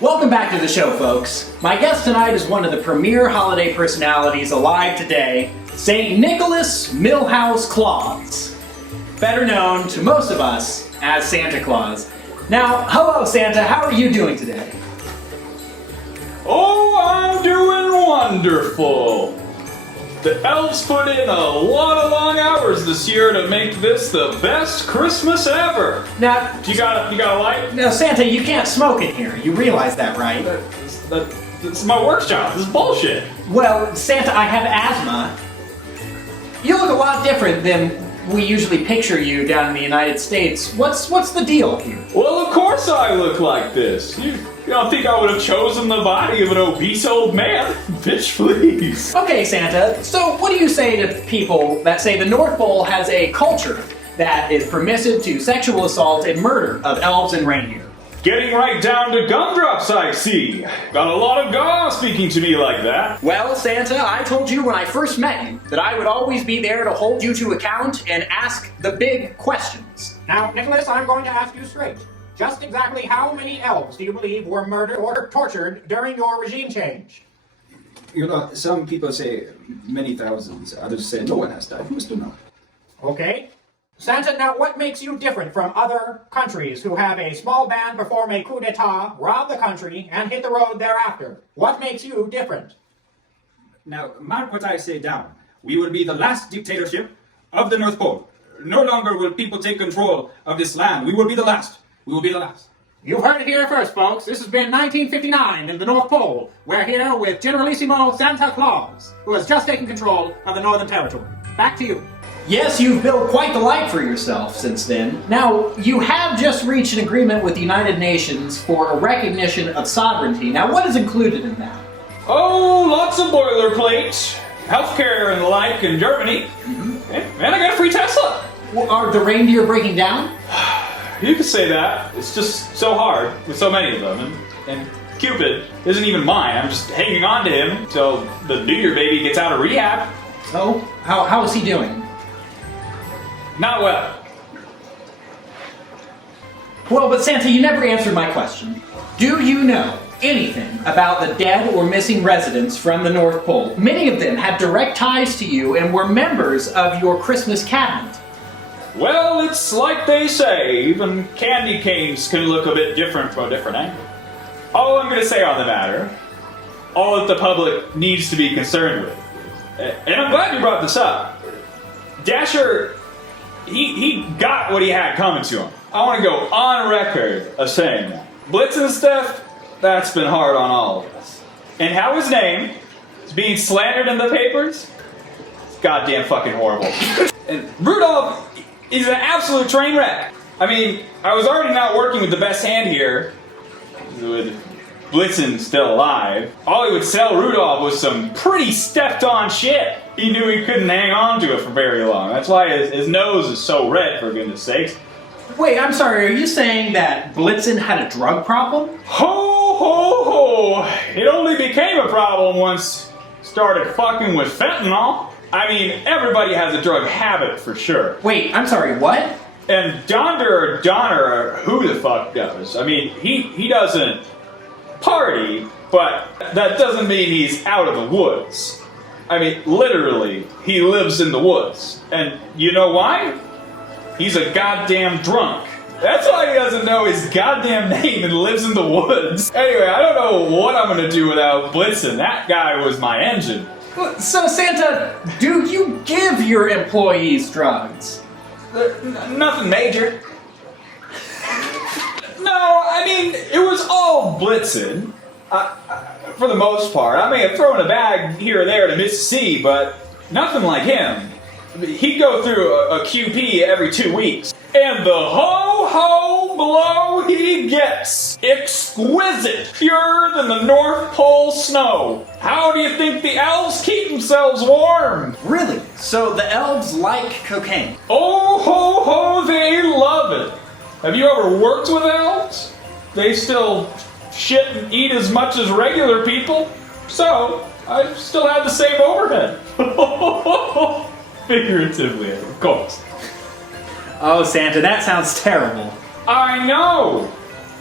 Welcome back to the show, folks. My guest tonight is one of the premier holiday personalities alive today, St. Nicholas Milhouse Claus, better known to most of us as Santa Claus. Now, hello Santa, how are you doing today? Oh, I'm doing wonderful. The elves put in a lot of long hours this year to make this the best Christmas ever. Now, You got a light? now Santa, you can't smoke in here. You realize that, right? It's my workshop. This is bullshit. Well, Santa, I have asthma. You look a lot different than we usually picture you down in the United States. What's the deal here? Well, of course I look like this. You don't think I would have chosen the body of an obese old man? Bitch, please. Okay, Santa, so what do you say to people that say the North Pole has a culture that is permissive to sexual assault and murder of elves and reindeer? Getting right down to gumdrops, I see. Got a lot of gaw speaking to me like that. Well, Santa, I told you when I first met you that I would always be there to hold you to account and ask the big questions. Now, Nicholas, I'm going to ask you straight. Just exactly how many elves do you believe were murdered or tortured during your regime change? You know, some people say many thousands, others say no one has died. Who's to know? Okay. Santa, now what makes you different from other countries who have a small band perform a coup d'etat, rob the country, and hit the road thereafter? What makes you different? Now, mark what I say down. We will be the last dictatorship of the North Pole. No longer will people take control of this land. We will be the last. We will be the last. You've heard it here first, folks. This has been 1959 in the North Pole. We're here with Generalissimo Santa Claus, who has just taken control of the Northern Territory. Back to you. Yes, you've built quite the life for yourself since then. Now, you have just reached an agreement with the United Nations for a recognition of sovereignty. Now, what is included in that? Oh, lots of boilerplate, healthcare and the like in Germany. And I got a free Tesla. Well, are the reindeer breaking down? You could say that. It's just so hard with so many of them. And Cupid isn't even mine. I'm just hanging on to him till the New Year baby gets out of rehab. Oh, how is he doing? Not well. Well, but Santa, you never answered my question. Do you know anything about the dead or missing residents from the North Pole? Many of them had direct ties to you and were members of your Christmas cabinet. Well, it's like they say, even candy canes can look a bit different from a different angle. All I'm going to say on the matter, all that the public needs to be concerned with, and I'm glad you brought this up, Dasher, he got what he had coming to him. I want to go on record of saying that. Blitzen and stuff, that's been hard on all of us. And how his name is being slandered in the papers, it's goddamn fucking horrible. And Rudolph is an absolute train wreck. I mean, I was already not working with the best hand here, with Blitzen still alive. All he would sell Rudolph was some pretty stepped on shit. He knew he couldn't hang on to it for very long. That's why his nose is so red, for goodness sakes. Wait, I'm sorry, are you saying that Blitzen had a drug problem? Ho, ho, ho! It only became a problem once started fucking with fentanyl. I mean, everybody has a drug habit for sure. Wait, I'm sorry, what? And Donner, or who the fuck does? I mean, he doesn't party, but that doesn't mean he's out of the woods. I mean, literally, he lives in the woods. And you know why? He's a goddamn drunk. That's why he doesn't know his goddamn name and lives in the woods. Anyway, I don't know what I'm gonna do without Blitzen. That guy was my engine. So Santa, do you give your employees drugs? Nothing major. No, I mean, it was all Blitzen. For the most part. I may have thrown a bag here or there to Miss C, but nothing like him. He'd go through a QP every 2 weeks. And the ho-ho blow he gets, exquisite, purer than the North Pole snow. How do you think the elves keep themselves warm? Really? So the elves like cocaine? Oh ho ho, they love it. Have you ever worked with elves? They still shit and eat as much as regular people, so I still had the same overhead. Figuratively, of course. Oh, Santa, that sounds terrible. I know!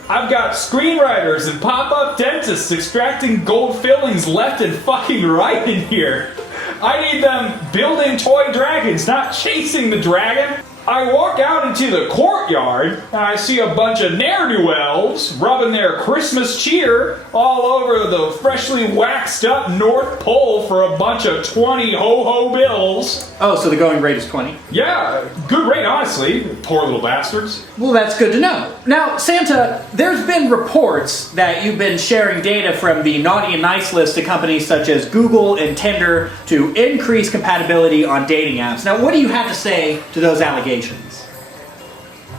I've got screenwriters and pop-up dentists extracting gold fillings left and fucking right in here. I need them building toy dragons, not chasing the dragon. I walk out into the courtyard, and I see a bunch of ne'er-do-wells rubbing their Christmas cheer all over the freshly waxed up North Pole for a bunch of 20 ho-ho bills. Oh, so the going rate is 20? Yeah, good rate, honestly. Poor little bastards. Well, that's good to know. Now, Santa, there's been reports that you've been sharing data from the Naughty and Nice list to companies such as Google and Tinder to increase compatibility on dating apps. Now, what do you have to say to those allegations?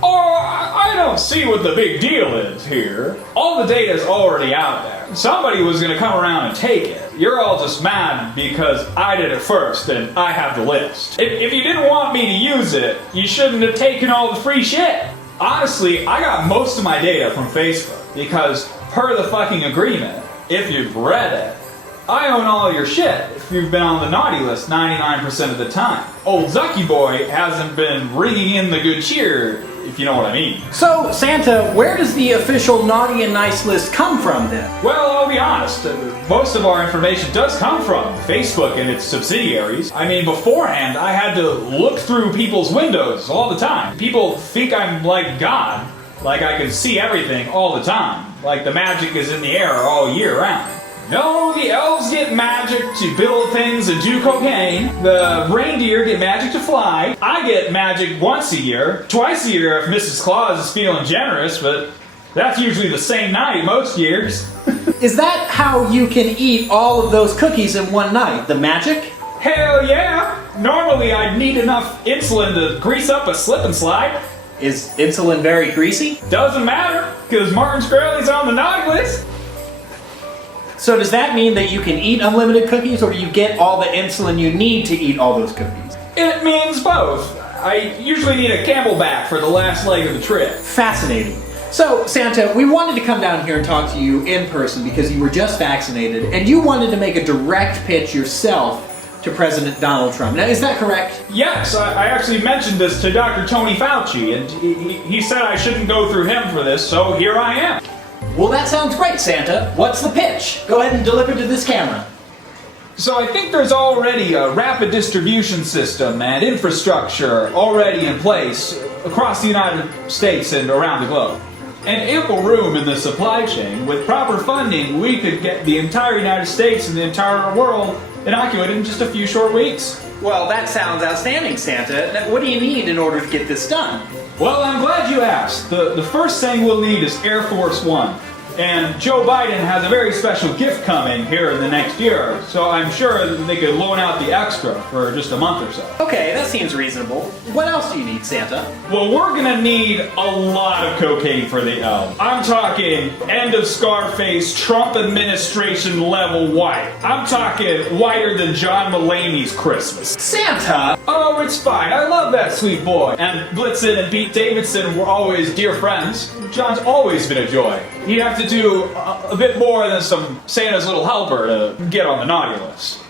Oh, I don't see what the big deal is here. All the data's already out there. Somebody was gonna come around and take it. You're all just mad because I did it first and I have the list. If you didn't want me to use it, you shouldn't have taken all the free shit. Honestly, I got most of my data from Facebook because per the fucking agreement, if you've read it, I own all your shit if you've been on the naughty list 99% of the time. Old Zucky Boy hasn't been ringing in the good cheer, if you know what I mean. So, Santa, where does the official Naughty and Nice list come from then? Well, I'll be honest, most of our information does come from Facebook and its subsidiaries. I mean, beforehand, I had to look through people's windows all the time. People think I'm like God, like I can see everything all the time, like the magic is in the air all year round. No, the elves get magic to build things and do cocaine. The reindeer get magic to fly. I get magic once a year, twice a year if Mrs. Claus is feeling generous, but that's usually the same night most years. Is that how you can eat all of those cookies in one night? The magic? Hell yeah! Normally I'd need enough insulin to grease up a slip and slide. Is insulin very greasy? Doesn't matter, because Martin Shkreli's on the naughty list. So does that mean that you can eat unlimited cookies, or do you get all the insulin you need to eat all those cookies? It means both. I usually need a camelback for the last leg of the trip. Fascinating. So, Santa, we wanted to come down here and talk to you in person because you were just vaccinated, and you wanted to make a direct pitch yourself to President Donald Trump. Now, is that correct? Yes, I actually mentioned this to Dr. Tony Fauci, and he said I shouldn't go through him for this, so here I am. Well, that sounds great, Santa. What's the pitch? Go ahead and deliver to this camera. So I think there's already a rapid distribution system and infrastructure already in place across the United States and around the globe. And ample room in the supply chain. With proper funding, we could get the entire United States and the entire world inoculated in just a few short weeks. Well, that sounds outstanding, Santa. Now, what do you need in order to get this done? Well, I'm glad you asked. The first thing we'll need is Air Force One. And Joe Biden has a very special gift coming here in the next year, so I'm sure that they could loan out the extra for just a month or so. Okay, that seems reasonable. What else do you need, Santa? Well, we're gonna need a lot of cocaine for the elves. I'm talking end of Scarface, Trump administration level white. I'm talking whiter than John Mulaney's Christmas. Santa! Oh, it's fine. I love that sweet boy. And Blitzen and Pete Davidson were always dear friends. John's always been a joy. He'd have to do a bit more than some Santa's little helper to get on the naughty list.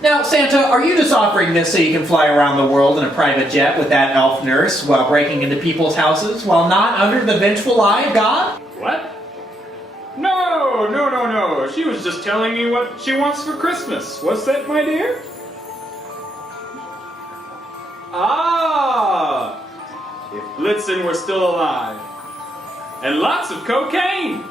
Now, Santa, are you just offering this so you can fly around the world in a private jet with that elf nurse while breaking into people's houses while not under the vengeful eye of God? What? No, no, no, no. She was just telling me what she wants for Christmas. What's that, my dear? Ah! If Blitzen were still alive. And lots of cocaine!